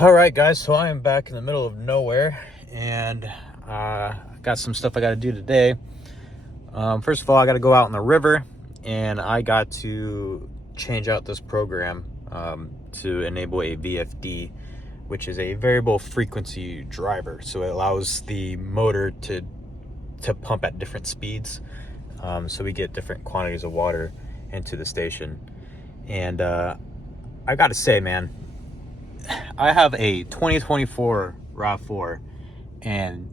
All right, guys, so I am back in the middle of nowhere, and I got some stuff I got to do today. First of all, I got to go out in the river, and I got to change out this program to enable a VFD, which is a variable frequency driver. So it allows the motor to pump at different speeds, so we get different quantities of water into the station. And I got to say, man, I have a 2024 RAV4, and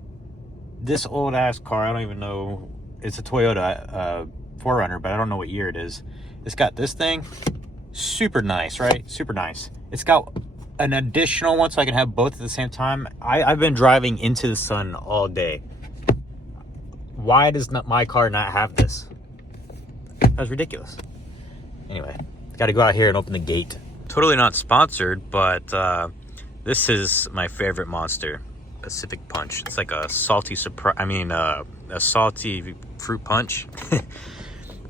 this old ass car, I don't even know, it's a Toyota 4Runner, but I don't know what year it is. It's got this thing, super nice, right? Super nice. It's got an additional one so I can have both at the same time. I've been driving into the sun all day. Why does my car not have this? That's ridiculous. Anyway, got to go out here and open the gate. Totally not sponsored, but this is my favorite monster, Pacific Punch. It's like a salty a salty fruit punch.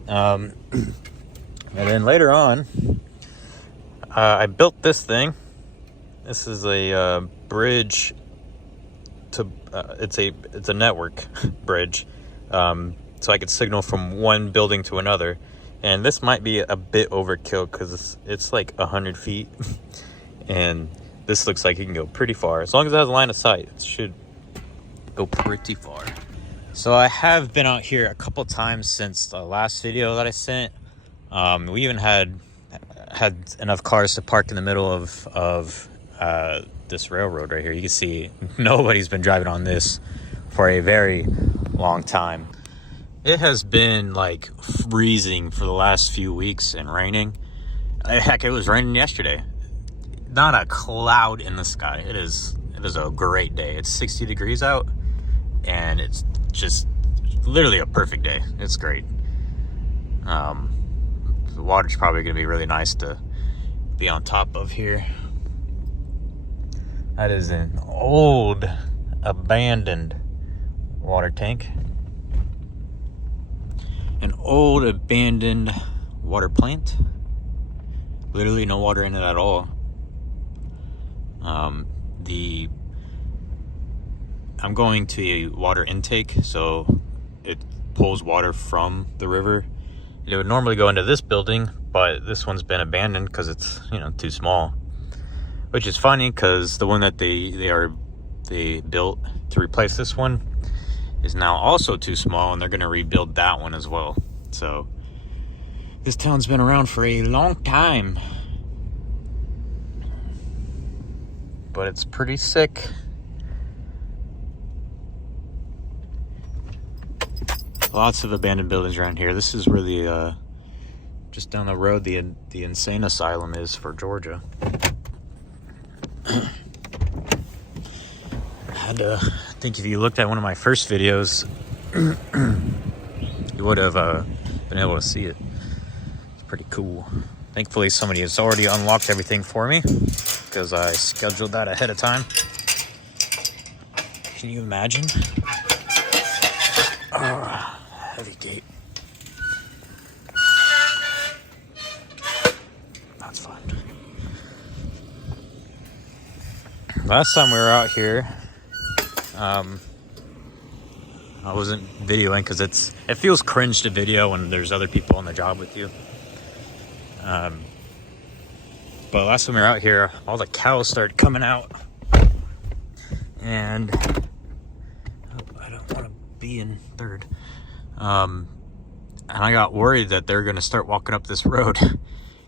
And then later on, I built this thing. This is a bridge to it's a network bridge, so I could signal from one building to another. And this might be a bit overkill because it's like 100 feet. And this looks like it can go pretty far. As long as it has a line of sight, it should go pretty far. So I have been out here a couple times since the last video that I sent. We even had enough cars to park in the middle of this railroad right here. You can see nobody's been driving on this for a very long time. It has been like freezing for the last few weeks and raining. Heck, it was raining yesterday. Not a cloud in the sky. It is a great day. It's 60 degrees out, and it's just literally a perfect day. It's great. The water's probably gonna be really nice to be on top of here. That is an old abandoned water tank. An old abandoned water plant. Literally no water in it at all. I'm going to a water intake, so it pulls water from the river. It would normally go into this building, but this one's been abandoned because it's, too small. Which is funny because the one that they built to replace this one is now also too small, and they're going to rebuild that one as well. So this town's been around for a long time, but it's pretty sick. Lots of abandoned buildings around here. This is where the just down the road the insane asylum is for Georgia. I think if you looked at one of my first videos, you would have been able to see it. It's pretty cool. Thankfully, somebody has already unlocked everything for me because I scheduled that ahead of time. Can you imagine? Oh, heavy gate. That's fun. Last time we were out here, I wasn't videoing because it feels cringe to video when there's other people on the job with you. But last time we were out here, all the cows started coming out, and I don't want to be in third. And I got worried that they're gonna start walking up this road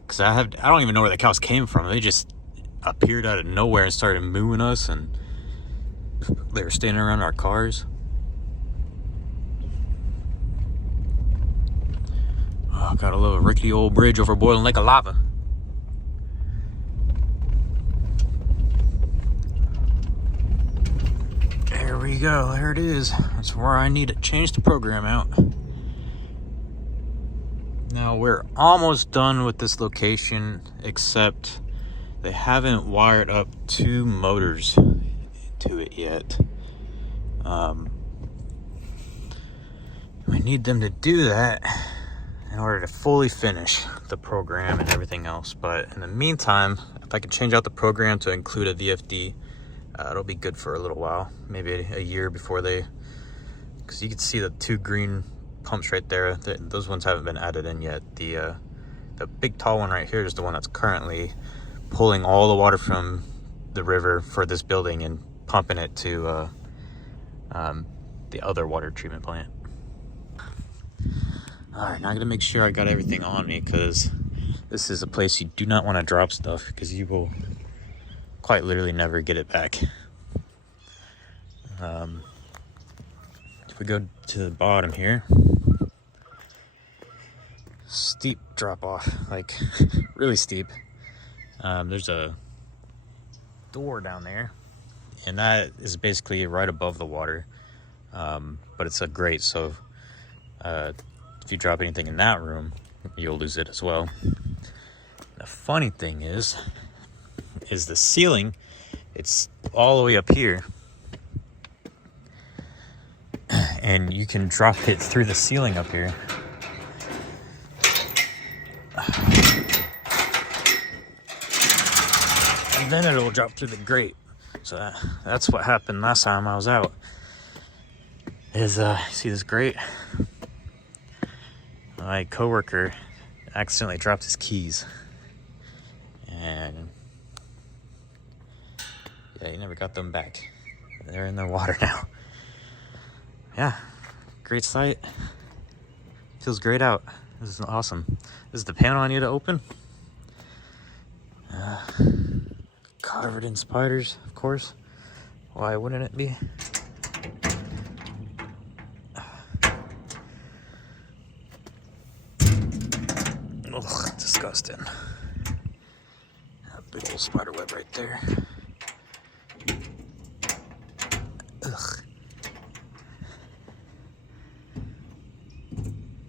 because I don't even know where the cows came from. They just appeared out of nowhere and started mooing us, and they were standing around our cars. Oh, got a little rickety old bridge over a boiling lake of lava. There we go. There it is. That's where I need to change the program out. Now we're almost done with this location, except they haven't wired up 2 motors to it yet. We need them to do that, in order to fully finish the program and everything else. But in the meantime, if I can change out the program to include a VFD, it'll be good for a little while, maybe a year before they, because you can see the 2 green pumps right there. Those ones haven't been added in yet. The big tall one right here is the one that's currently pulling all the water from the river for this building and pumping it to the other water treatment plant. All right, now I'm gonna make sure I got everything on me, because this is a place you do not want to drop stuff, because you will quite literally never get it back. If we go to the bottom here, steep drop off, like really steep. There's a door down there, and that is basically right above the water, but it's a grate, so if you drop anything in that room, you'll lose it as well. The funny thing is the ceiling, it's all the way up here, and you can drop it through the ceiling up here. And then it'll drop through the grate. So that's what happened last time I was out. Is see this grate? My coworker accidentally dropped his keys, and yeah, he never got them back. They're in the water now. Yeah, great sight. Feels great out. This is awesome. This is the panel I need to open. Covered in spiders, of course. Why wouldn't it be? Ugh, disgusting. A big old spider web right there. Ugh.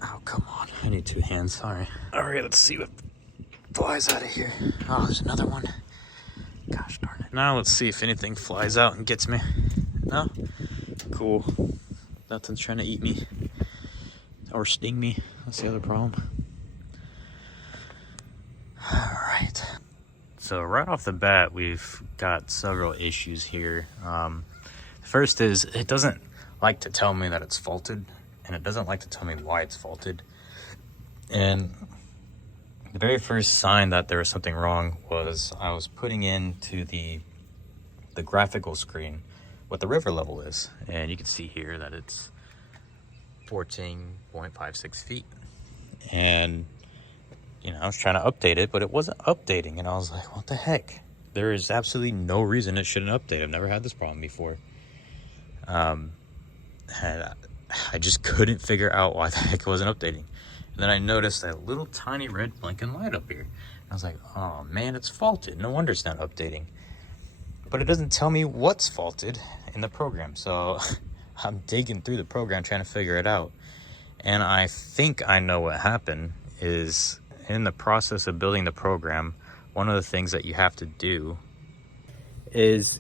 Oh, come on. I need 2 hands, sorry. Alright, let's see what flies out of here. Oh, there's another one. Gosh darn it. Now let's see if anything flies out and gets me. No? Cool. Nothing's trying to eat me. Or sting me. That's the other problem. Alright. So right off the bat, we've got several issues here. The first is, it doesn't like to tell me that it's faulted, and it doesn't like to tell me why it's faulted. And the very first sign that there was something wrong was I was putting into the graphical screen what the river level is, and you can see here that it's 14.56 feet. And you know, I was trying to update it, but it wasn't updating, and I was like, what the heck? There is absolutely no reason it shouldn't update. I've never had this problem before. And I just couldn't figure out why the heck it wasn't updating. And then I noticed that little tiny red blinking light up here. I was like, oh man, it's faulted. No wonder it's not updating. But it doesn't tell me what's faulted in the program. So I'm digging through the program trying to figure it out. And I think I know what happened is, in the process of building the program, one of the things that you have to do is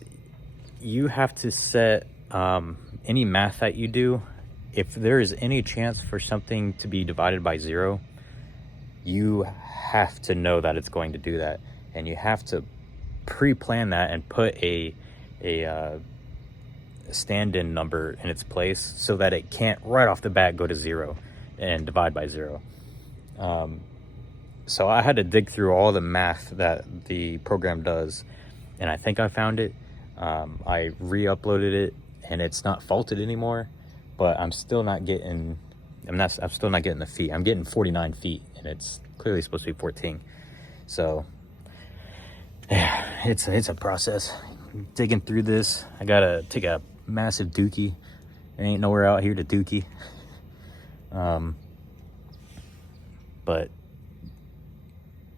you have to set any math that you do. If there is any chance for something to be divided by 0, you have to know that it's going to do that, and you have to pre-plan that and put a stand-in number in its place so that it can't right off the bat go to 0 and divide by 0. So I had to dig through all the math that the program does, and I think I found it. I re-uploaded it, and it's not faulted anymore, but I'm still not getting the feet. I'm getting 49 feet, and it's clearly supposed to be 14. So yeah, it's a process. Digging through this, I gotta take a massive dookie. There ain't nowhere out here to dookie. But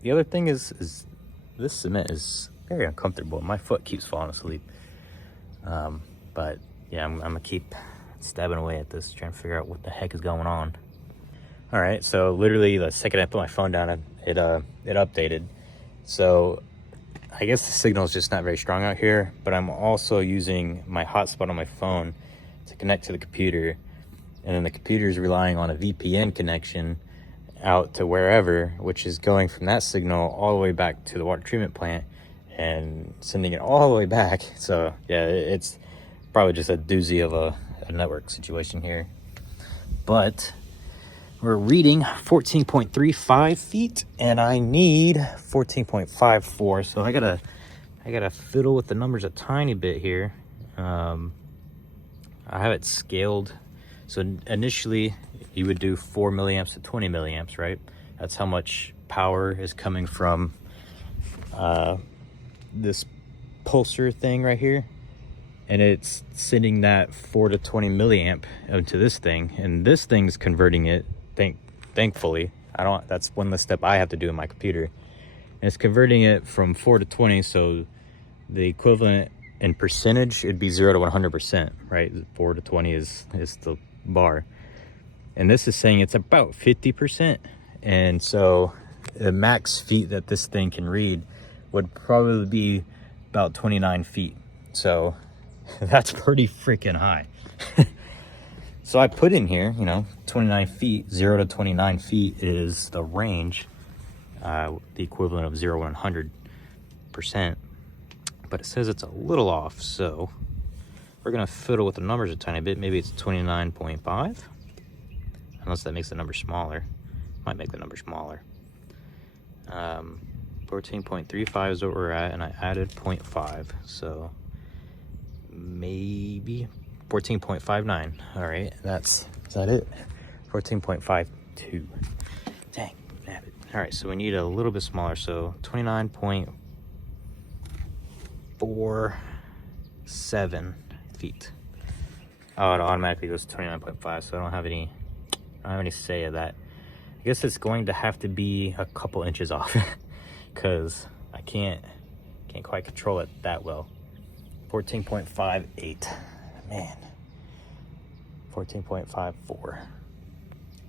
the other thing is this cement is very uncomfortable. My foot keeps falling asleep. But yeah, I'm gonna keep stabbing away at this, trying to figure out what the heck is going on. All right, so literally the second I put my phone down, it updated. So I guess the signal is just not very strong out here, but I'm also using my hotspot on my phone to connect to the computer, and then the computer is relying on a VPN connection, out to wherever, which is going from that signal all the way back to the water treatment plant and sending it all the way back. So yeah, it's probably just a doozy of a network situation here. But we're reading 14.35 feet and I need 14.54. So I gotta fiddle with the numbers a tiny bit here. I have it scaled. So initially you would do 4 milliamps to 20 milliamps, right? That's how much power is coming from this pulsar thing right here. And it's sending that 4 to 20 milliamp into this thing. And this thing's converting it, thankfully. That's one less step I have to do in my computer. And it's converting it from 4 to 20, so the equivalent in percentage, it'd be 0 to 100%, right? 4 to 20 is the bar. And this is saying it's about 50%. And so the max feet that this thing can read would probably be about 29 feet. So that's pretty freaking high. So I put in here, 29 feet, 0 to 29 feet is the range, the equivalent of 0 to 100%. But it says it's a little off, so we're gonna fiddle with the numbers a tiny bit. Maybe it's 29.5, unless that makes the number smaller. Might make the number smaller. 14.35 is what we're at, and I added 0.5, so maybe 14.59. All right, is that it? 14.52. Dang, damn it. All right, so we need a little bit smaller, so 29.47 feet. Oh, it automatically goes to 29.5, so I don't have any say of that. I guess it's going to have to be a couple inches off because I can't quite control it that well. 14.58, man. 14.54.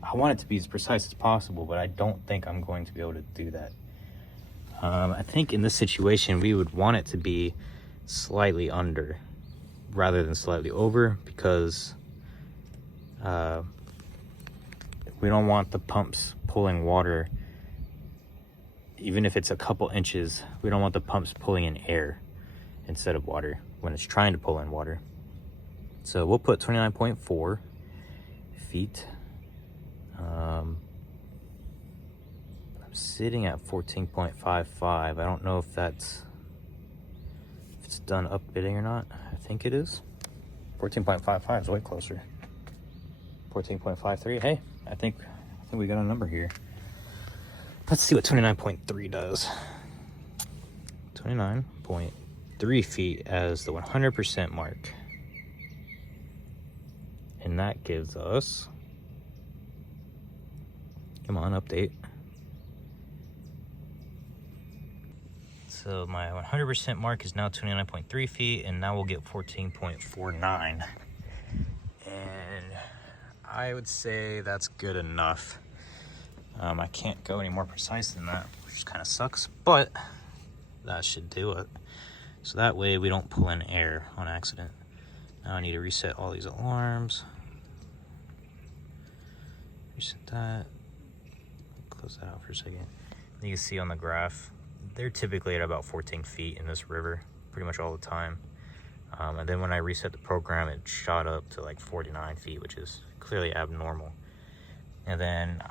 I want it to be as precise as possible, but I don't think I'm going to be able to do that. I think in this situation we would want it to be slightly under rather than slightly over, because we don't want the pumps pulling water. Even if it's a couple inches, we don't want the pumps pulling in air instead of water when it's trying to pull in water. So we'll put 29.4 feet. I'm sitting at 14.55. I don't know if it's done upbidding or not. I think it is. 14.55 is way closer. 14.53. Hey, I think we got a number here. Let's see what 29.3 does. 29.3 feet as the 100% mark. And that gives us, come on, update. So my 100% mark is now 29.3 feet, and now we'll get 14.49. And I would say that's good enough. I can't go any more precise than that, which kind of sucks, but that should do it. So that way we don't pull in air on accident. Now I need to reset all these alarms. Reset that. Close that out for a second. You can see on the graph, they're typically at about 14 feet in this river, pretty much all the time. And then when I reset the program, it shot up to like 49 feet, which is clearly abnormal. And then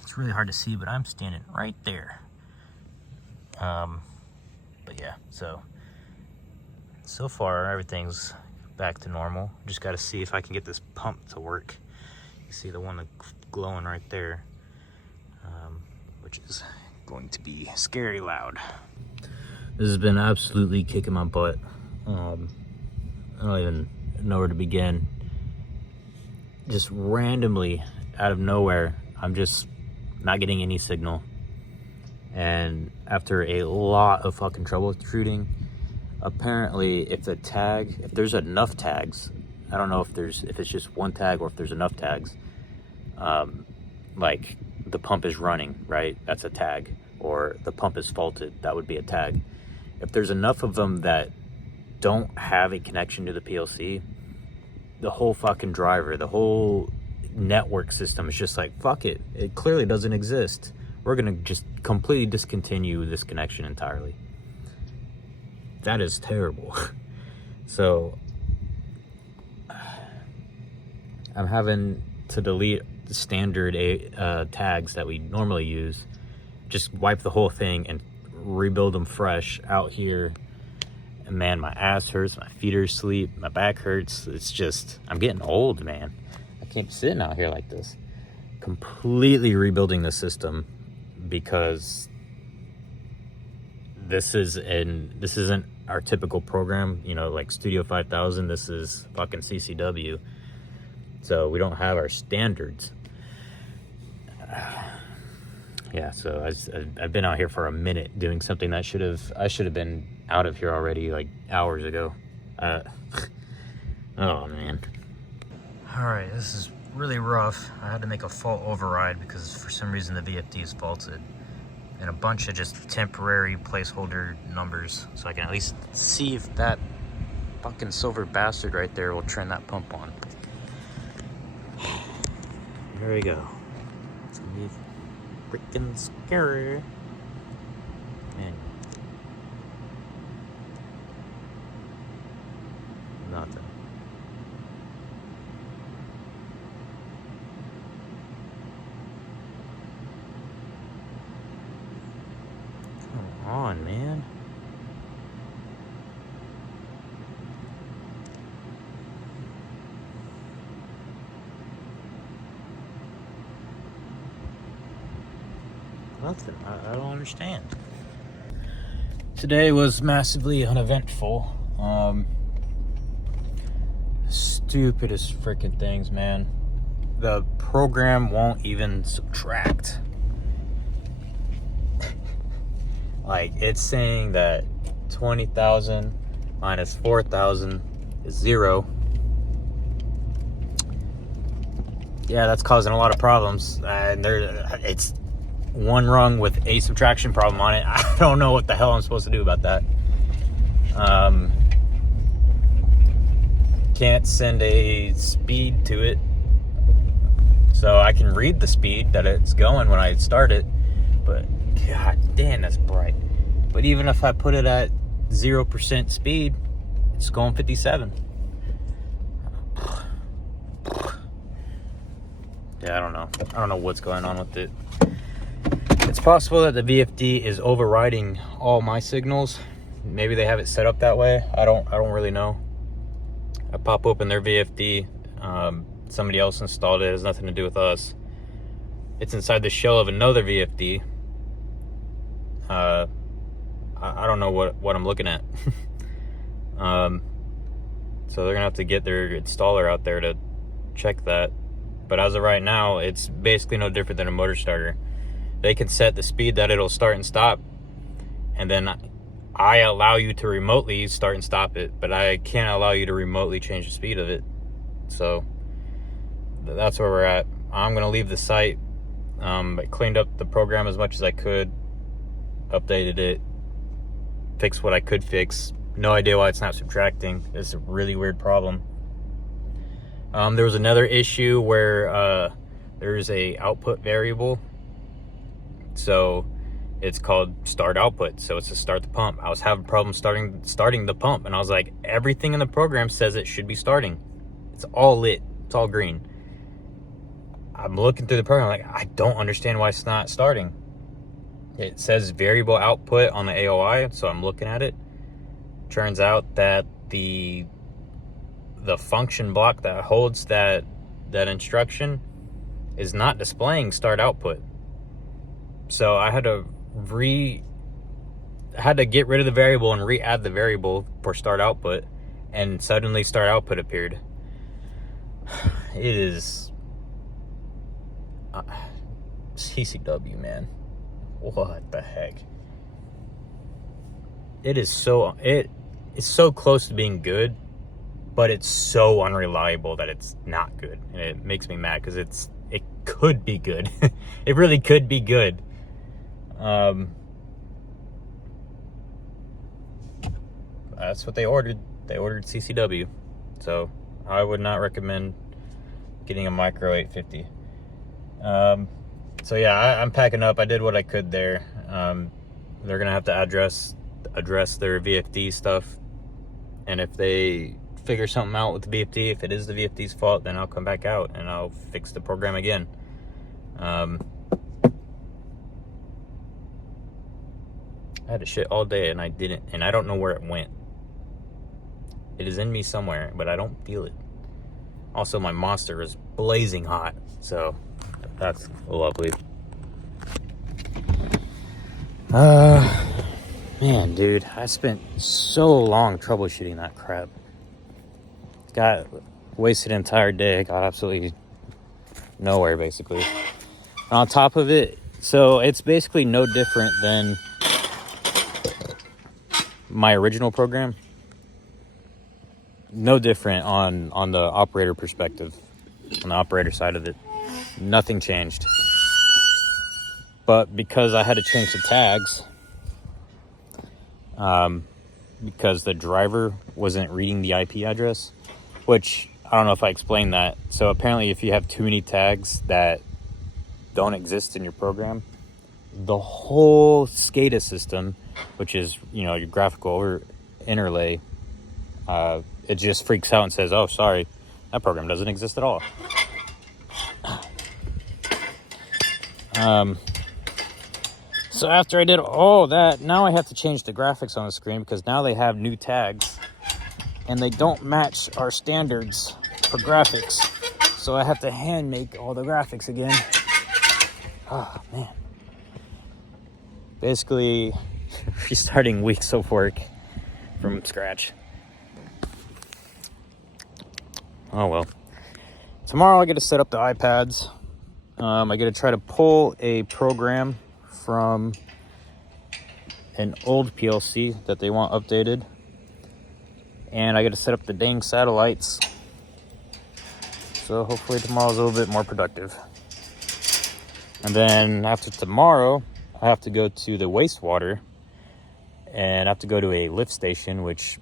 it's really hard to see, but I'm standing right there. But yeah, so far everything's back to normal. Just got to see if I can get this pump to work. You see the one that's glowing right there, which is going to be scary loud. This has been absolutely kicking my butt. I don't even know where to begin. Just randomly out of nowhere, I'm just not getting any signal. And after a lot of fucking troubleshooting, apparently if there's enough tags, I don't know if it's just one tag or if there's enough tags, like the pump is running, right? That's a tag. Or the pump is faulted, that would be a tag. If there's enough of them that don't have a connection to the PLC, the whole fucking driver, the whole network system is just like, fuck it. It clearly doesn't exist. We're going to just completely discontinue this connection entirely. That is terrible. So I'm having to delete the standard tags that we normally use, just wipe the whole thing and rebuild them fresh out here. And man, my ass hurts, my feet are asleep, my back hurts. It's just, I'm getting old, man. I can't be sitting out here like this. Completely rebuilding the system, because this isn't our typical program, you know, like Studio 5000. This is fucking CCW, so we don't have our standards. Yeah, so I've been out here for a minute doing something that I should have been out of here already like hours ago. Oh man. All right, this is really rough. I had to make a fault override because for some reason the VFD is faulted, and a bunch of just temporary placeholder numbers, so I can at least see if that fucking silver bastard right there will turn that pump on. There we go. It's gonna be freaking scary. Man. Nothing. Come on, man. Nothing. I don't understand. Today was massively uneventful. Stupidest freaking things, man. The program won't even subtract. Like, it's saying that 20,000 minus 4,000 is 0. Yeah, that's causing a lot of problems. And it's one rung with a subtraction problem on it. I don't know what the hell I'm supposed to do about that. Can't send a speed to it, so I can read the speed that it's going when I start it, but god damn, that's bright. But even if I put it at 0% speed, it's going 57. Yeah, I don't know what's going on with it. It's possible that the VFD is overriding all my signals. Maybe they have it set up that way. I don't really know. I pop open their VFD. Somebody else installed it. It has nothing to do with us. It's inside the shell of another VFD. I don't know what I'm looking at. So they're gonna have to get their installer out there to check that. But as of right now, it's basically no different than a motor starter. They can set the speed that it'll start and stop, and then I allow you to remotely start and stop it, but I can't allow you to remotely change the speed of it. So that's where we're at. I'm gonna leave the site. I cleaned up the program as much as I could, updated it, fixed what I could fix. No idea why it's not subtracting. It's a really weird problem. There was another issue where there's a output variable. So it's called start output. So it's to start the pump. I was having problems starting the pump, and I was like, everything in the program says it should be starting. It's all lit. It's all green. I'm looking through the program like, I don't understand why it's not starting. It says variable output on the AOI, so I'm looking at it. Turns out that the function block that holds that instruction is not displaying start output. So I had to get rid of the variable and re-add the variable for start output, and suddenly start output appeared. It is CCW, man. What the heck? It's so close to being good, but it's so unreliable that it's not good, and it makes me mad because it could be good. It really could be good. That's what they ordered. They ordered CCW, so I would not recommend getting a micro 850. So yeah, I'm packing up. I did what I could there. They're gonna have to address their VFD stuff, and if they figure something out with the VFD, if it is the VFD's fault, then I'll come back out and I'll fix the program again. I had to shit all day and I didn't, and I don't know where it went. It is in me somewhere, but I don't feel it. Also, my Monster is blazing hot, so that's lovely. Man, dude, I spent so long troubleshooting that crap. Wasted an entire day. Got absolutely nowhere, basically. And on top of it, so it's basically no different than my original program. No different on the operator perspective, on the operator side of it. Nothing changed. But because I had to change the tags, because the driver wasn't reading the IP address, which I don't know if I explained that. So apparently if you have too many tags that don't exist in your program, the whole SCADA system, which is, your graphical interlay, it just freaks out and says, oh, sorry, that program doesn't exist at all. So after I did all that, now I have to change the graphics on the screen because now they have new tags and they don't match our standards for graphics. So I have to hand make all the graphics again. Oh, man. Basically, restarting weeks of work from scratch. Oh, well. Tomorrow I get to set up the iPads. I get to try to pull a program from an old PLC that they want updated. And I get to set up the dang satellites. So hopefully tomorrow's a little bit more productive. And then after tomorrow, I have to go to the wastewater. And I have to go to a lift station, which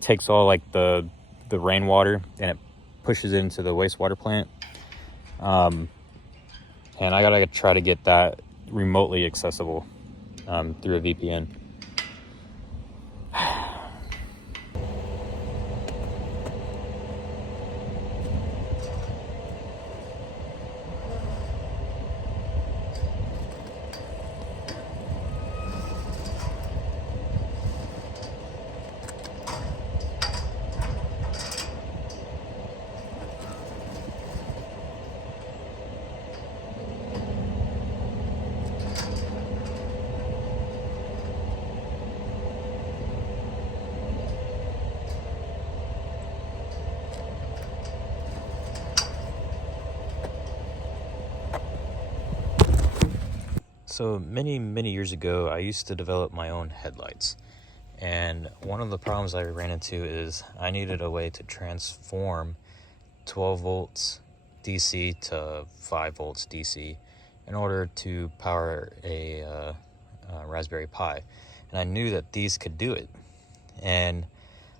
takes all like the rainwater and it pushes it into the wastewater plant. And I gotta try to get that remotely accessible through a VPN. So many years ago, I used to develop my own headlights. And one of the problems I ran into is I needed a way to transform 12 volts DC to 5 volts DC in order to power a Raspberry Pi. And I knew that these could do it. And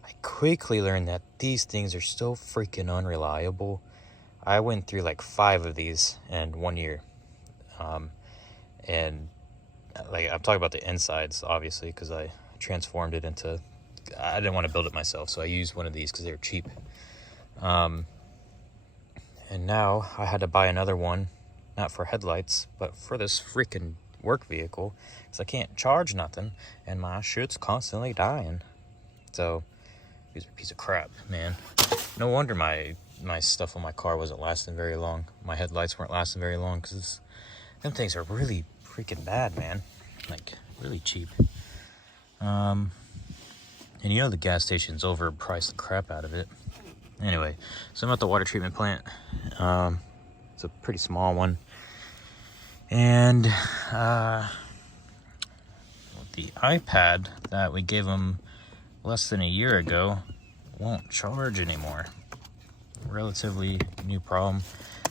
I quickly learned that these things are so freaking unreliable. I went through like 5 of these in 1 year. And like I'm talking about the insides, obviously, because I transformed it into, I didn't want to build it myself, so I used one of these because they were cheap. And now I had to buy another one, not for headlights, but for this freaking work vehicle, because I can't charge nothing, and my shit's constantly dying. So these are a piece of crap, man. No wonder my stuff on my car wasn't lasting very long. My headlights weren't lasting very long, because them things are really freaking bad, man. Like, really cheap. And the gas station's overpriced the crap out of it. Anyway, so I'm at the water treatment plant. It's a pretty small one. And the iPad that we gave them less than a year ago won't charge anymore. Relatively new problem.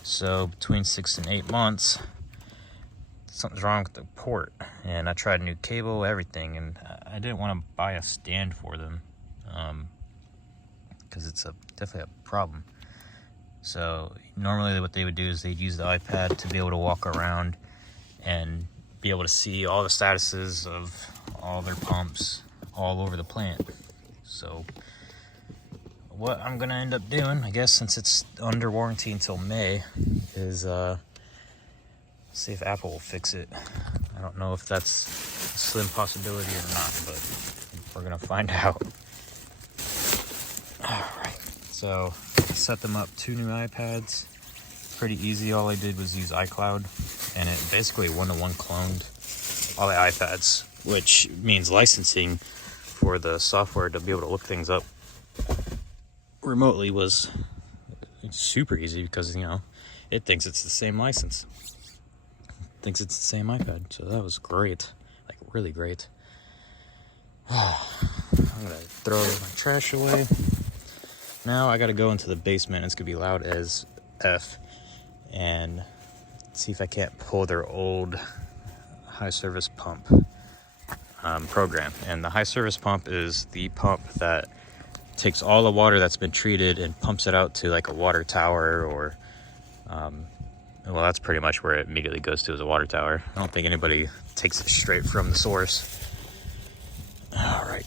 So between 6 and 8 months, something's wrong with the port. And I tried a new cable, everything, and I didn't want to buy a stand for them because it's definitely a problem. So normally what they would do is they'd use the iPad to be able to walk around and be able to see all the statuses of all their pumps all over the plant. So what I'm gonna end up doing, I guess, since it's under warranty until May, is see if Apple will fix it. I don't know if that's a slim possibility or not, but we're gonna find out. All right, so I set them up 2 new iPads. Pretty easy. All I did was use iCloud, and it basically one-to-one cloned all the iPads, which means licensing for the software to be able to look things up remotely was super easy because, you know, it thinks it's the same license. It thinks it's the same iPad, so that was great, like really great. I'm gonna throw my trash away. Now I gotta go into the basement. It's gonna be loud as F, and see if I can't pull their old high service pump program. And the high service pump is the pump that takes all the water that's been treated and pumps it out to like a water tower, or well, that's pretty much where it immediately goes to, is a water tower. I don't think anybody takes it straight from the source. All right.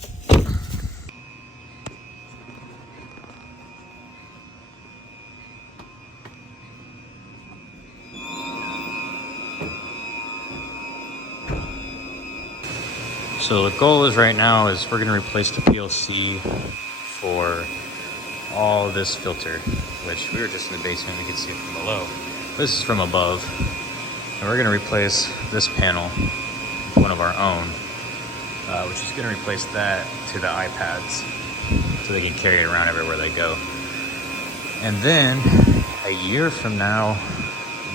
So the goal is right now is we're gonna replace the PLC for all this filter, which we were just in the basement, we can see it from below. This is from above. And we're gonna replace this panel with one of our own, which is gonna replace that to the iPads so they can carry it around everywhere they go. And then a year from now,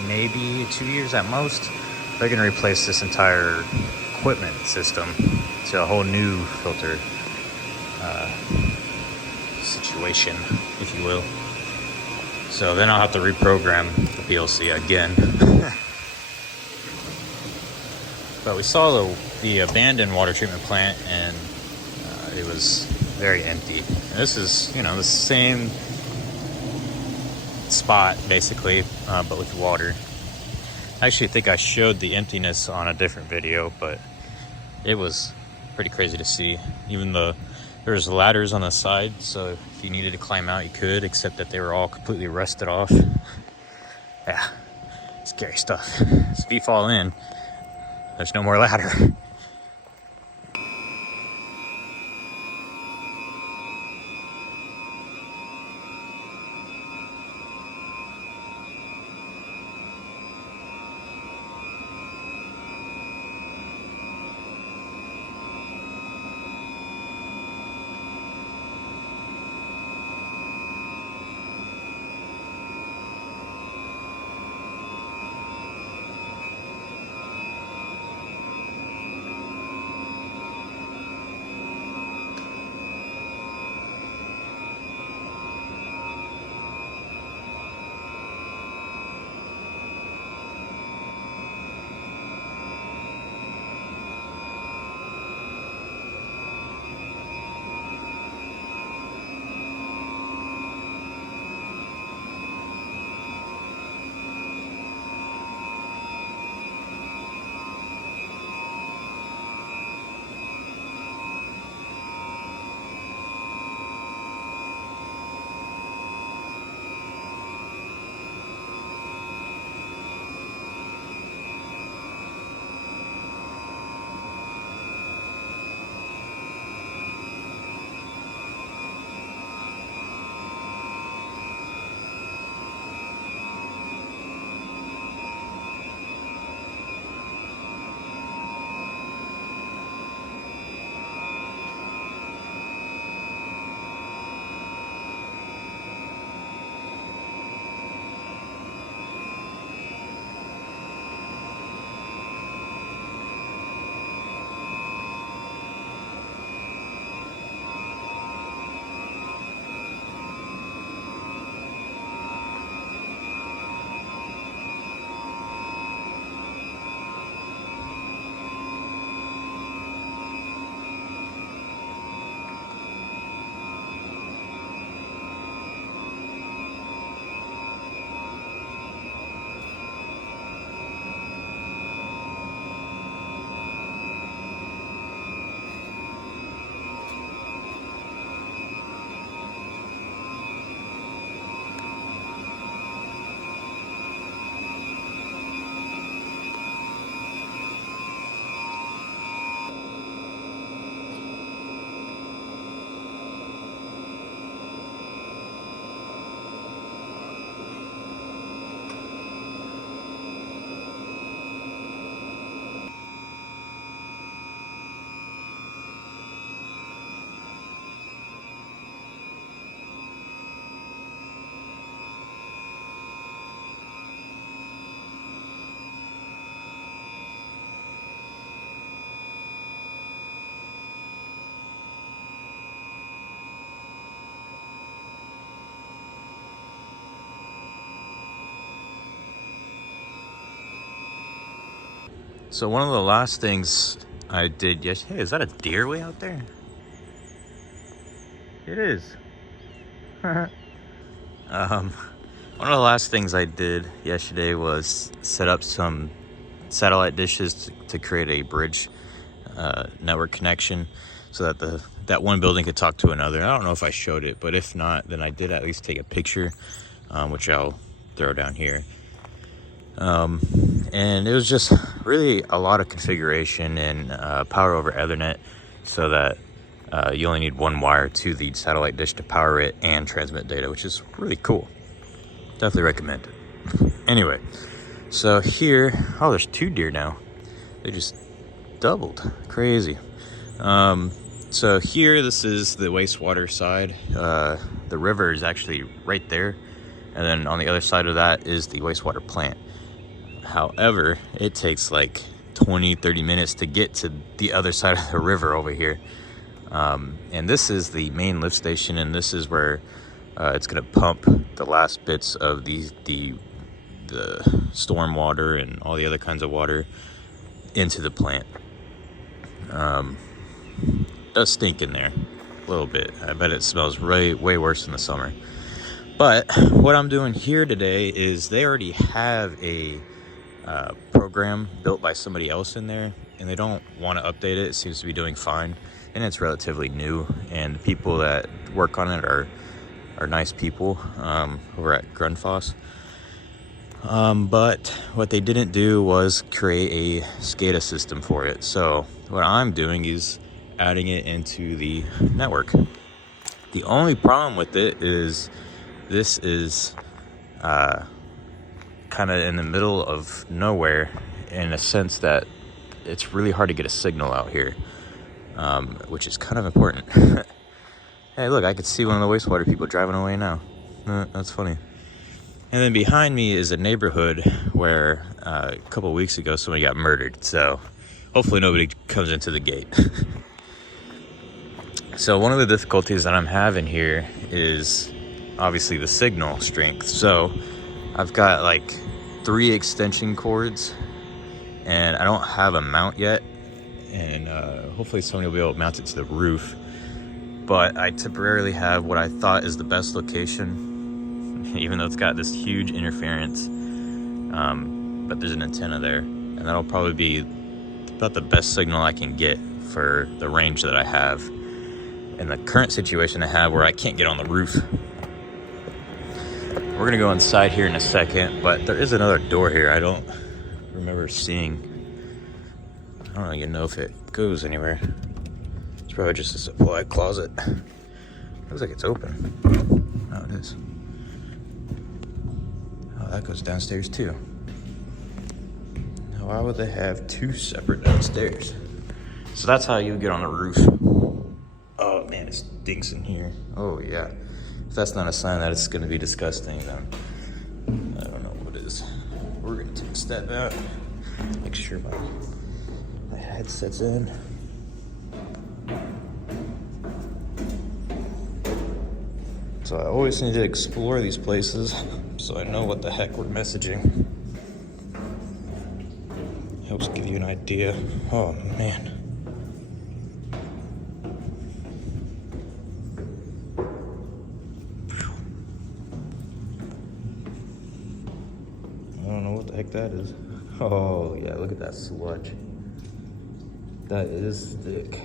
maybe 2 years at most, they're gonna replace this entire equipment system to a whole new filter situation, if you will. So then I'll have to reprogram the PLC again. But we saw the abandoned water treatment plant, and it was very empty. And this is, you know, the same spot basically, but with water. I actually think I showed the emptiness on a different video, but it was pretty crazy to see. Even there's ladders on the side, so if you needed to climb out, you could, except that they were all completely rusted off. Yeah, scary stuff. So if you fall in, there's no more ladder. So one of the last things I did yesterday, hey, is that a deer way out there? It is. One of the last things I did yesterday was set up some satellite dishes to create a bridge network connection so that that one building could talk to another. I don't know if I showed it, but if not, then I did at least take a picture, which I'll throw down here. And it was just really a lot of configuration and power over Ethernet, so that you only need one wire to the satellite dish to power it and transmit data, which is really cool. Definitely recommend it. Anyway, so here, oh, there's 2 deer now. They just doubled. Crazy. So here, this is the wastewater side. The river is actually right there, and then on the other side of that is the wastewater plant. However, it takes like 20-30 minutes to get to the other side of the river over here. And this is the main lift station, and this is where it's going to pump the last bits of the storm water and all the other kinds of water into the plant. It does stink in there a little bit. I bet it smells way worse in the summer. But what I'm doing here today is they already have a program built by somebody else in there, and they don't want to update it. It seems to be doing fine, and it's relatively new, and the people that work on it are nice people over at Grundfos. But what they didn't do was create a SCADA system for it. So what I'm doing is adding it into the network. The only problem with it is this is kind of in the middle of nowhere, in a sense that it's really hard to get a signal out here, which is kind of important. Hey, look, I could see one of the wastewater people driving away now. That's funny. And then behind me is a neighborhood where a couple of weeks ago somebody got murdered, so hopefully nobody comes into the gate. So one of the difficulties that I'm having here is obviously the signal strength. So I've got like 3 extension cords, and I don't have a mount yet, and hopefully somebody will be able to mount it to the roof. But I temporarily have what I thought is the best location, even though it's got this huge interference, but there's an antenna there, and that'll probably be about the best signal I can get for the range that I have in the current situation I have, where I can't get on the roof. We're gonna go inside here in a second, but there is another door here I don't remember seeing. I don't even know if it goes anywhere. It's probably just a supply closet. Looks like it's open. Oh, it is. Oh, that goes downstairs too. Now, why would they have 2 separate downstairs? So that's how you get on the roof. Oh man, it stinks in here. Oh yeah. If that's not a sign that it's gonna be disgusting, then I don't know what is. We're gonna take a step out, make sure my headset's in. So I always need to explore these places so I know what the heck we're messaging. Helps give you an idea. Oh man. I don't know what the heck that is. Oh yeah, look at that sludge. That is thick.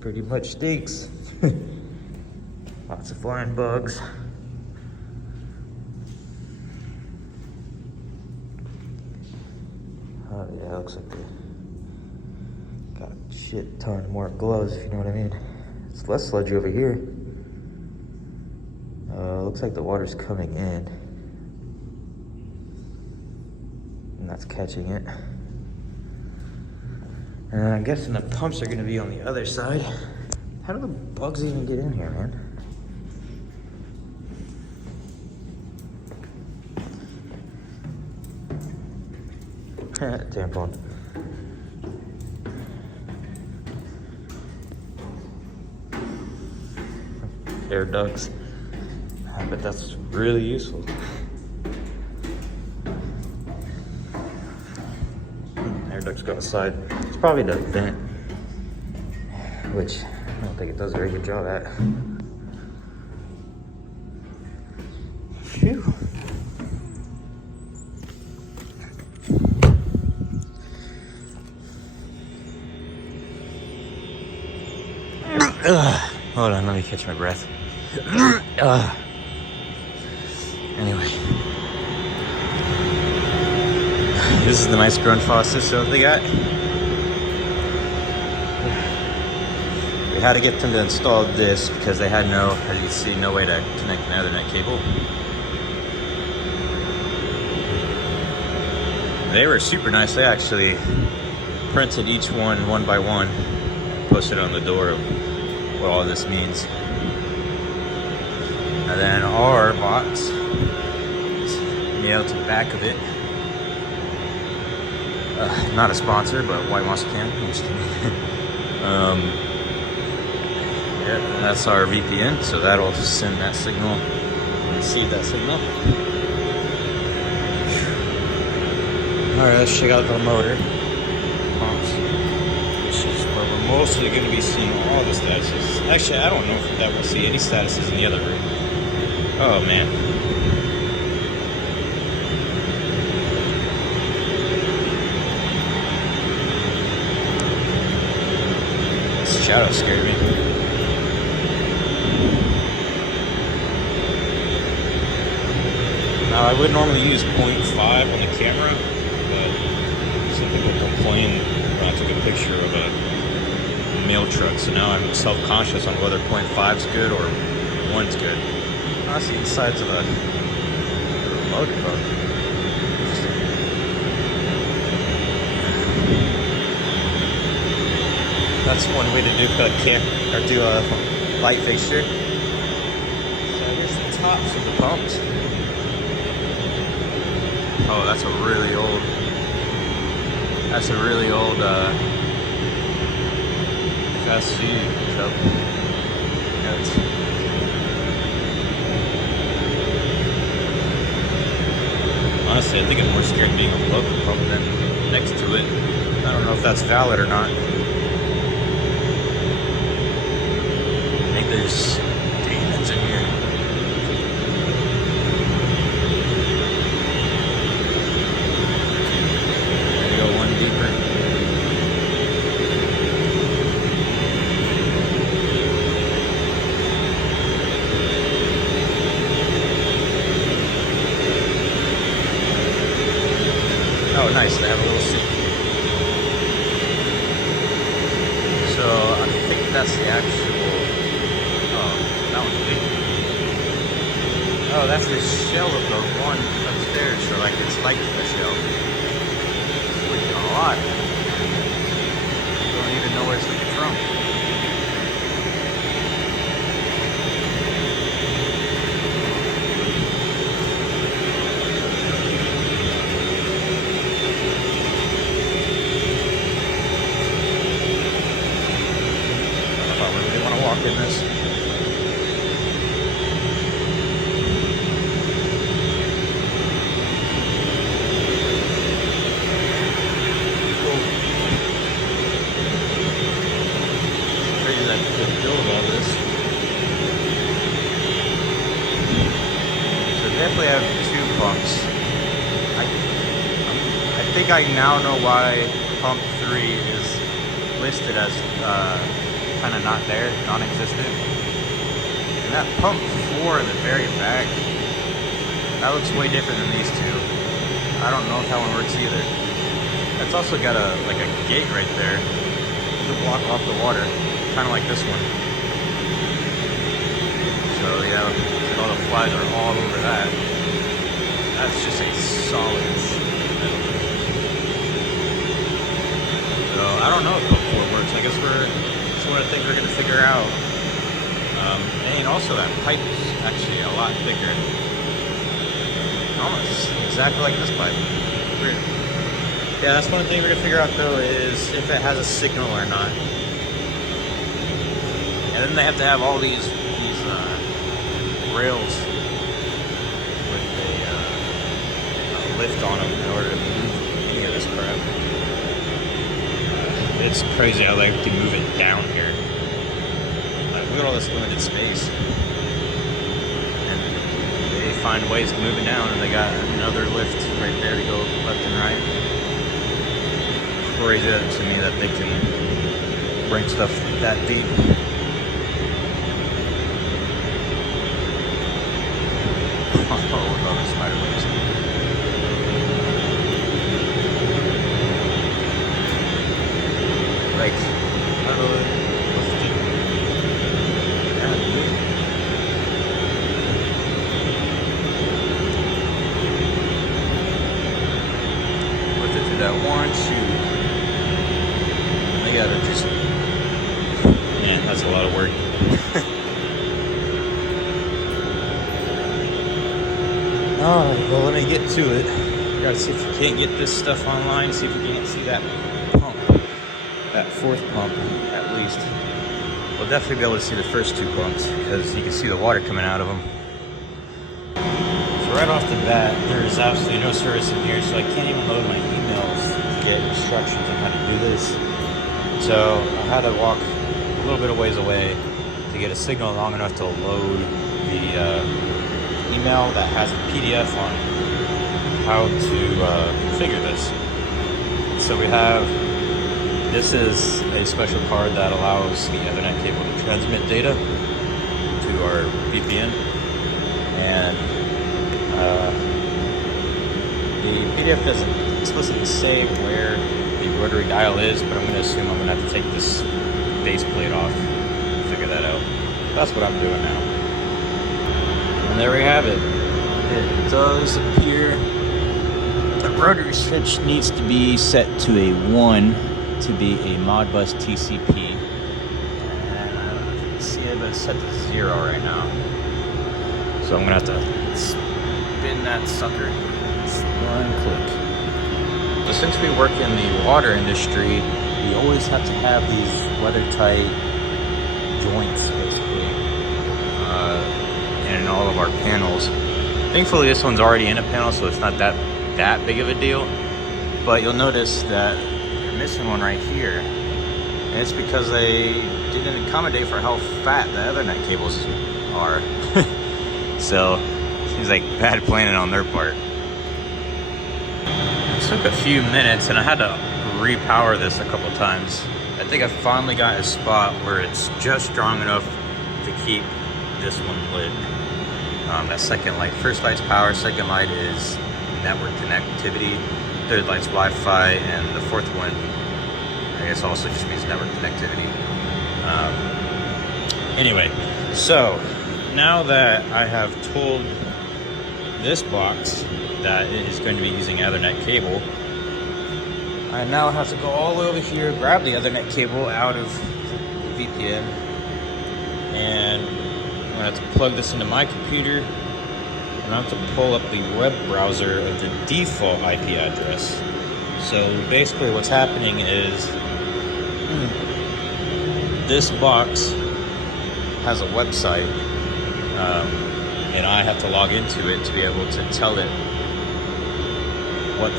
Pretty much stinks. Lots of flying bugs. Oh yeah, looks like they got a shit ton more gloves, if you know what I mean. It's less sludgy over here. Looks like the water's coming in, and that's catching it. And I'm guessing the pumps are gonna be on the other side. How do the bugs even get in here, man? Tampon. Air ducts. I bet that's really useful. Let's go outside. It's probably the vent, which I don't think it does a very good job at. Phew. Hold on, let me catch my breath. Anyway, this is the nice grunge faucet that they got. We had to get them to install this because they had no, as you can see, no way to connect an Ethernet cable. They were super nice. They actually printed each one by one, posted on the door of what all this means. And then our box is nailed to the back of it. Not a sponsor, but White Moss can. I'm just kidding. Yeah, that's our VPN, so that'll send that signal and receive that signal. Alright, let's check out the motor pumps, which is where we're mostly going to be seeing all the statuses. Actually, I don't know if that we'll see any statuses in the other room. Oh man. This shadow scared me. Now, I would normally use 0.5 on the camera, but some people complain when I took a picture of a mail truck, so now I'm self-conscious on whether 0.5 is good or 1's good. That's the insides of a motorboat. That's one way to do a light fixture. So here's the tops of the pumps. Oh, that's a really old FSC stuff. Honestly, I think I'm more scared of being above the pump than next to it. I don't know if that's valid or not. I think there's demons in here. There you go, one deeper. Oh, nice, they have a little seat. So, I think that's the actual... Oh, that one's big. Oh, that's the shell of the one upstairs, so like it's like the shell. It's leaking a lot. Don't even know where it's leaking from. In this. Oh, crazy that you could build all this. So definitely have two pumps. I think I now know why pump 3 is listed as kind of not there, non-existent. And that pump 4 in the very back, that looks way different than these two. I don't know if that one works either. It's also got a gate right there to block off the water, kind of like this one. So yeah, all the flies are all over that. That's just a solid metal. So I don't know if pump 4 works. I guess it's one of the things we're going to figure out. And also that pipe is actually a lot thicker. Almost exactly like this pipe. Weird. Yeah, that's one thing we're going to figure out though, is if it has a signal or not. And then they have to have all these rails with a lift on them in order to move any of this crap. It's crazy how they can move it down here. Like, look at all this limited space. And they find ways to move it down, and they got another lift right there to go left and right. Crazy to me that they can bring stuff that deep. Oh, look at all the spider webs. Like, I don't know what to do. Yeah, dude. Lift it through that one chute. They gotta just, man, that's a lot of work. Alright, well, let me get to it. Gotta see if we can't get this stuff online, see if we can't see that pump. That fourth pump, at least. We'll definitely be able to see the first two pumps, because you can see the water coming out of them. So right off the bat, there is absolutely no service in here, so I can't even load my emails to get instructions on how to do this. So I had to walk a little bit of ways away to get a signal long enough to load the email that has a PDF on how to configure this. So we have, this is a special card that allows the Ethernet cable to transmit data to our VPN, and the PDF doesn't explicitly say where the rotary dial is, but I'm going to assume I'm going to have to take this base plate off and figure that out. That's what I'm doing now. And there we have it. It does appear the rotary switch needs to be set to a 1 to be a Modbus TCP. And I don't know if you can see it, but it's set to 0 right now. So I'm going to have to spin that sucker. It's one click. So since we work in the water industry, we always have to have these weather-tight joints, basically, in all of our panels. Thankfully, this one's already in a panel, so it's not that big of a deal. But you'll notice that you're missing one right here, and it's because they didn't accommodate for how fat the Ethernet cables are. So, seems like bad planning on their part. It took a few minutes, and I had to repower this a couple times. I think I finally got a spot where it's just strong enough to keep this one lit. That second light, first light's power, second light is network connectivity, third light's Wi-Fi, and the fourth one, I guess, also just means network connectivity. Anyway, so now that I have told this box that it is going to be using Ethernet cable, I now have to go all the way over here, grab the Ethernet cable out of the VPN, and I'm going to have to plug this into my computer, and I have to pull up the web browser of the default IP address. So basically what's happening is this box has a website, and I have to log into it to be able to tell it what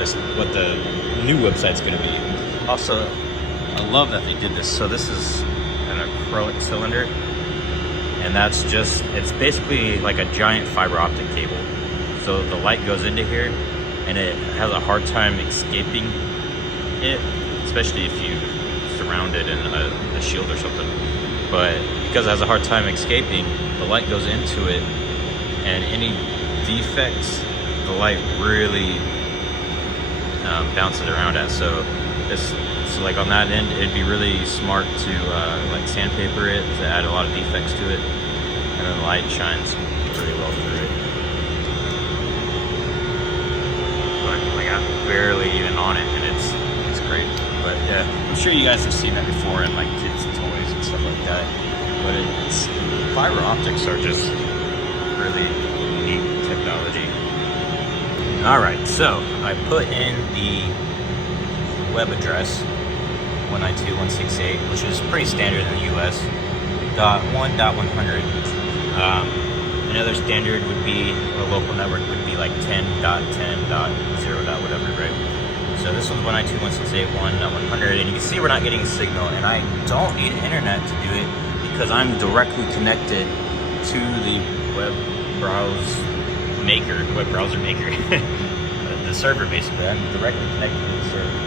the new website's going to be. Also, I love that they did this. So this is an acrylic cylinder, and that's just, it's basically like a giant fiber optic cable. So the light goes into here, and it has a hard time escaping it, especially if you surround it in a shield or something. But because it has a hard time escaping, the light goes into it, and any defects, the light really bounces around at. So like on that end, it'd be really smart to like sandpaper it to add a lot of defects to it, and then the light shines pretty well through it. But like I'm barely even on it, and it's great. But yeah, I'm sure you guys have seen that before in like kids' toys and stuff like that. But it's fiber optics are just really neat technology. Alright, so I put in the web address 192.168, which is pretty standard in the US, .1.100. Another standard would be, a local network would be like 10.10.0. whatever, right? So this one's 192.168.1.100, and you can see we're not getting a signal, and I don't need internet to do it because I'm directly connected to the web browser maker, the server basically. I'm directly connected to the server.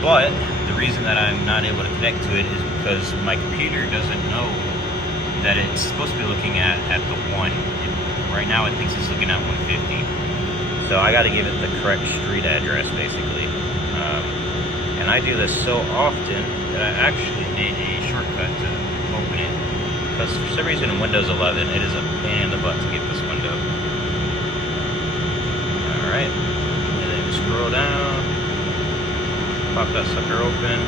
But the reason that I'm not able to connect to it is because my computer doesn't know that it's supposed to be looking at the 1. Right now it thinks it's looking at 150. So I got to give it the correct street address basically. And I do this so often that I actually made a shortcut to open it. Because for some reason in Windows 11 it is a pain in the butt to get this window. Alright, and then scroll down, pop that sucker open.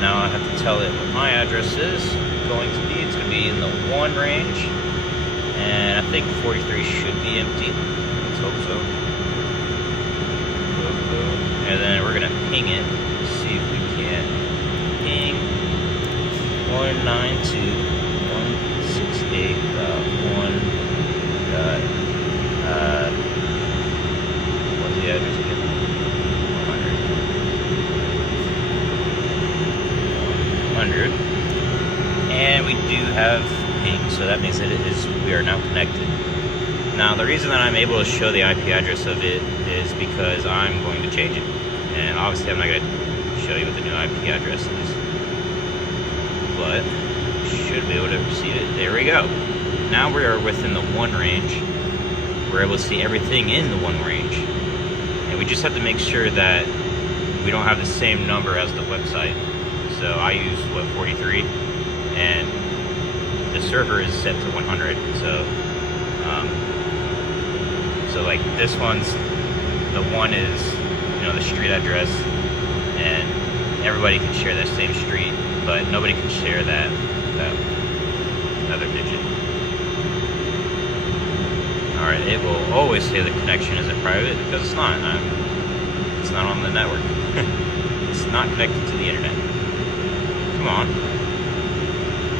Now I have to tell it what my address is going to be. It's going to be in the 1 range, and I think 43 should be empty. Let's hope so. And then we're going to ping it, see if we can ping 192.168.1. What's the address again? 100. And we do have ping, so that means that we are now connected. Now the reason that I'm able to show the IP address of it is because I'm going to change it. And obviously I'm not going to show you what the new IP address is. But should be able to receive it. There we go. Now we are within the 1 range. We're able to see everything in the 1 range. And we just have to make sure that we don't have the same number as the website. So I use 43, and the server is set to 100. So like this one's, the 1 is, the street address, and everybody can share that same street, but nobody can share that other digit. All right, it will always say the connection isn't private because it's not. It's not on the network. It's not connected to the internet. Come on.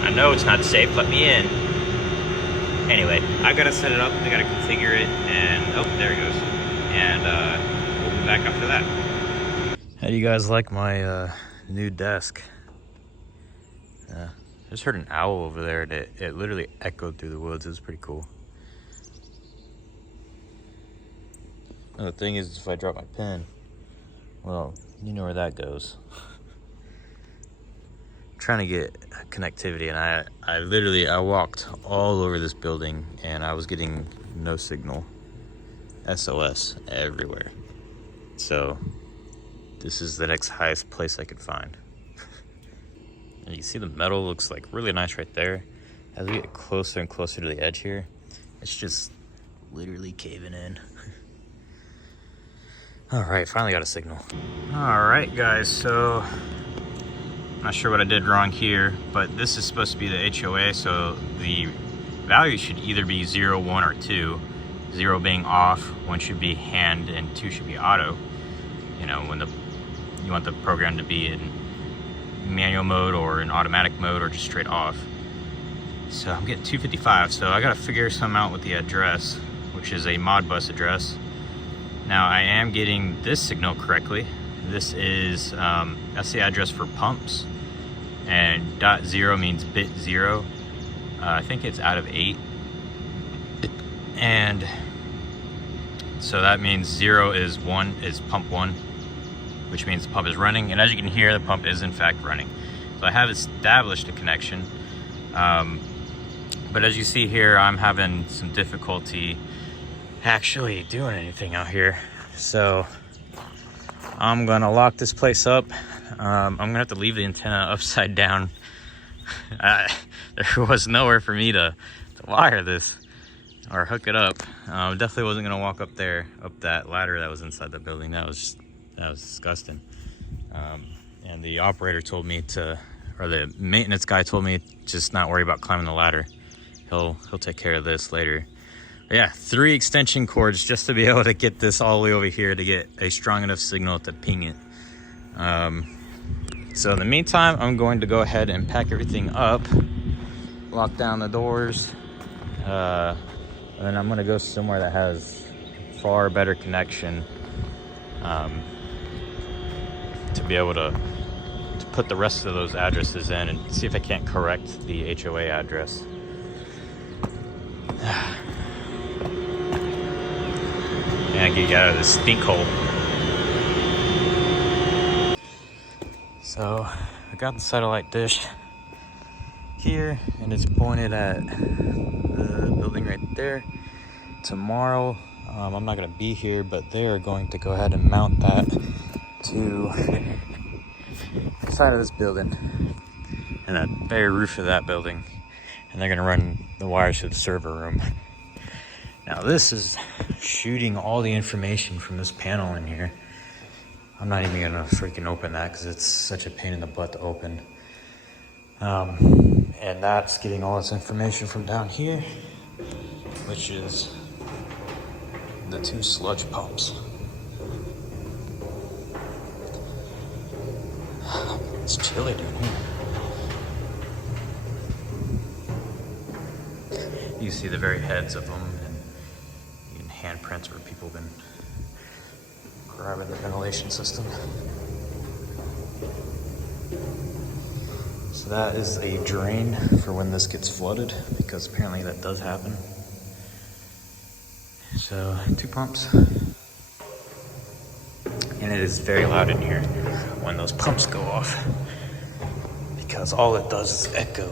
I know it's not safe, let me in. Anyway, I gotta set it up, I gotta configure it, and oh, there it goes. And we'll be back after that. How do you guys like my new desk? I just heard an owl over there, and it literally echoed through the woods. It was pretty cool. Now, the thing is, if I drop my pen, well, you know where that goes. Trying to get connectivity, and I walked all over this building and I was getting no signal, SOS everywhere. So this is the next highest place I could find. And you see the metal looks like really nice right there. As we get closer and closer to the edge here, it's just literally caving in. All right, finally got a signal. All right guys, so not sure what I did wrong here, but this is supposed to be the HOA, so the value should either be 0, 1, or 2. 0 being off, 1 should be hand, and 2 should be auto. When you want the program to be in manual mode or in automatic mode or just straight off. So I'm getting 255, so I gotta figure something out with the address, which is a Modbus address. Now I am getting this signal correctly. This is, that's the address for pumps. And .0 means bit 0. I think it's out of 8. And so that means 0 is pump 1, which means the pump is running. And as you can hear, the pump is in fact running. So I have established a connection. But as you see here, I'm having some difficulty actually doing anything out here. So I'm gonna lock this place up. I'm gonna have to leave the antenna upside down. There was nowhere for me to wire this or hook it up. Definitely wasn't gonna walk up there, up that ladder that was inside the building. That was disgusting. And the operator told me or the maintenance guy told me just not worry about climbing the ladder. He'll take care of this later. But yeah, 3 extension cords just to be able to get this all the way over here to get a strong enough signal to ping it. So in the meantime, I'm going to go ahead and pack everything up, lock down the doors, and then I'm gonna go somewhere that has far better connection. to be able to put the rest of those addresses in and see if I can't correct the HOA address. And get you out of this stink hole. So I got the satellite dish here, and it's pointed at the building right there. Tomorrow, I'm not going to be here, but they're going to go ahead and mount that to the side of this building and the very roof of that building, and they're going to run the wires to the server room. Now this is shooting all the information from this panel in here. I'm not even going to freaking open that because it's such a pain in the butt to open. And that's getting all this information from down here, which is the 2 sludge pumps. It's chilly down here. You see the very heads of them, and even handprints where people have been grabbing the ventilation system. So that is a drain for when this gets flooded, because apparently that does happen. So 2 pumps. And it is very loud in here when those pumps go off, because all it does is echo.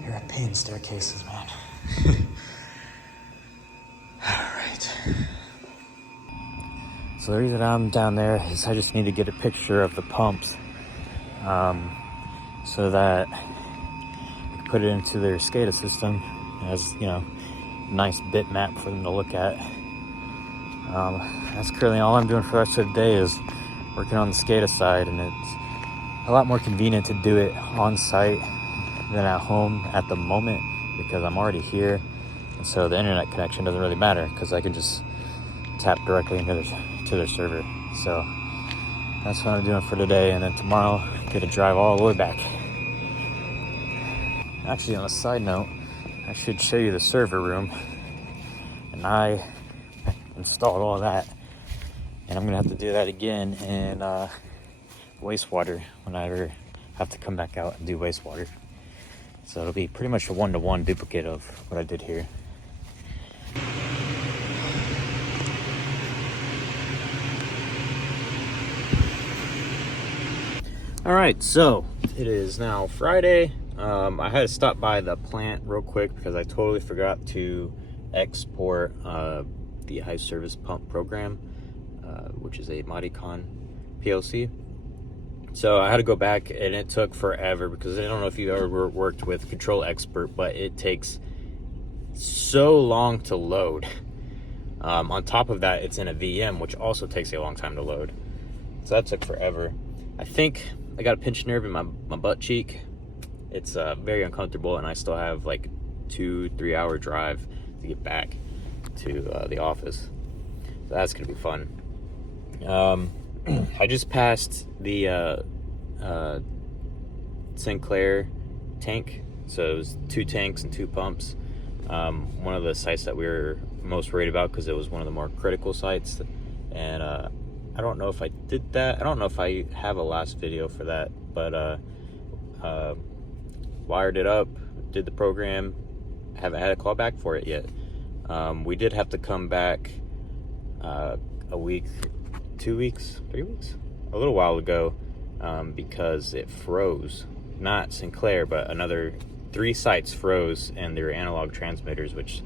You're a pain in staircases, man. So the reason I'm down there is I just need to get a picture of the pumps, so that I can put it into their SCADA system as, you know, a nice bitmap for them to look at. That's currently all I'm doing for the rest of the day, is working on the SCADA side, and it's a lot more convenient to do it on site than at home at the moment, because I'm already here, and so the internet connection doesn't really matter because I can just tap directly into their server. So that's what I'm doing for today, and then tomorrow I get to drive all the way back. Actually, on a side note, I should show you the server room, and I installed all that, and I'm gonna have to do that again in wastewater when I ever have to come back out and do wastewater. So it'll be pretty much a 1-to-1 duplicate of what I did here. All right, so it is now Friday. I had to stop by the plant real quick because I totally forgot to export the high service pump program, which is a Modicon PLC. So I had to go back, and it took forever because I don't know if you ever worked with Control Expert, but it takes so long to load. On top of that, it's in a VM, which also takes a long time to load. So that took forever. I think I got a pinched nerve in my butt cheek. It's very uncomfortable, and I still have like 2-3 hour drive to get back to the office. So that's gonna be fun. I just passed the Sinclair tank, so it was 2 tanks and 2 pumps. One of the sites that we were most worried about because it was one of the more critical sites, and I don't know if I did that. I don't know if I have a last video for that, but wired it up, did the program. Haven't had a call back for it yet. We did have to come back a week, 2 weeks, 3 weeks, a little while ago, because it froze. Not Sinclair, but another 3 sites froze, and their analog transmitters, which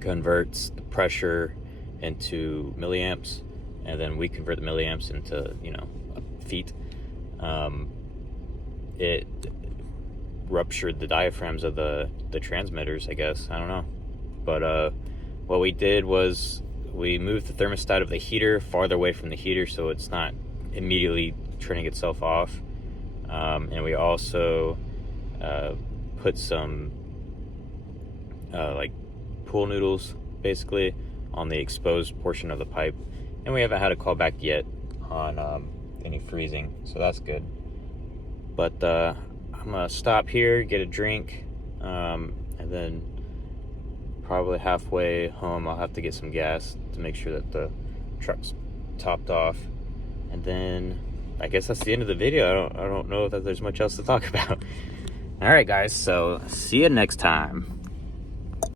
converts the pressure into milliamps, and then we convert the milliamps into, you know, feet. It ruptured the diaphragms of the transmitters, I guess. I don't know. But what we did was we moved the thermostat of the heater farther away from the heater so it's not immediately turning itself off. And we also put some like pool noodles basically on the exposed portion of the pipe, and we haven't had a call back yet on any freezing, so that's good. But I'm I'm gonna stop here, get a drink, and then probably halfway home I'll have to get some gas to make sure that the truck's topped off. And then I guess that's the end of the video. I don't know that there's much else to talk about. All right, guys, so see you next time.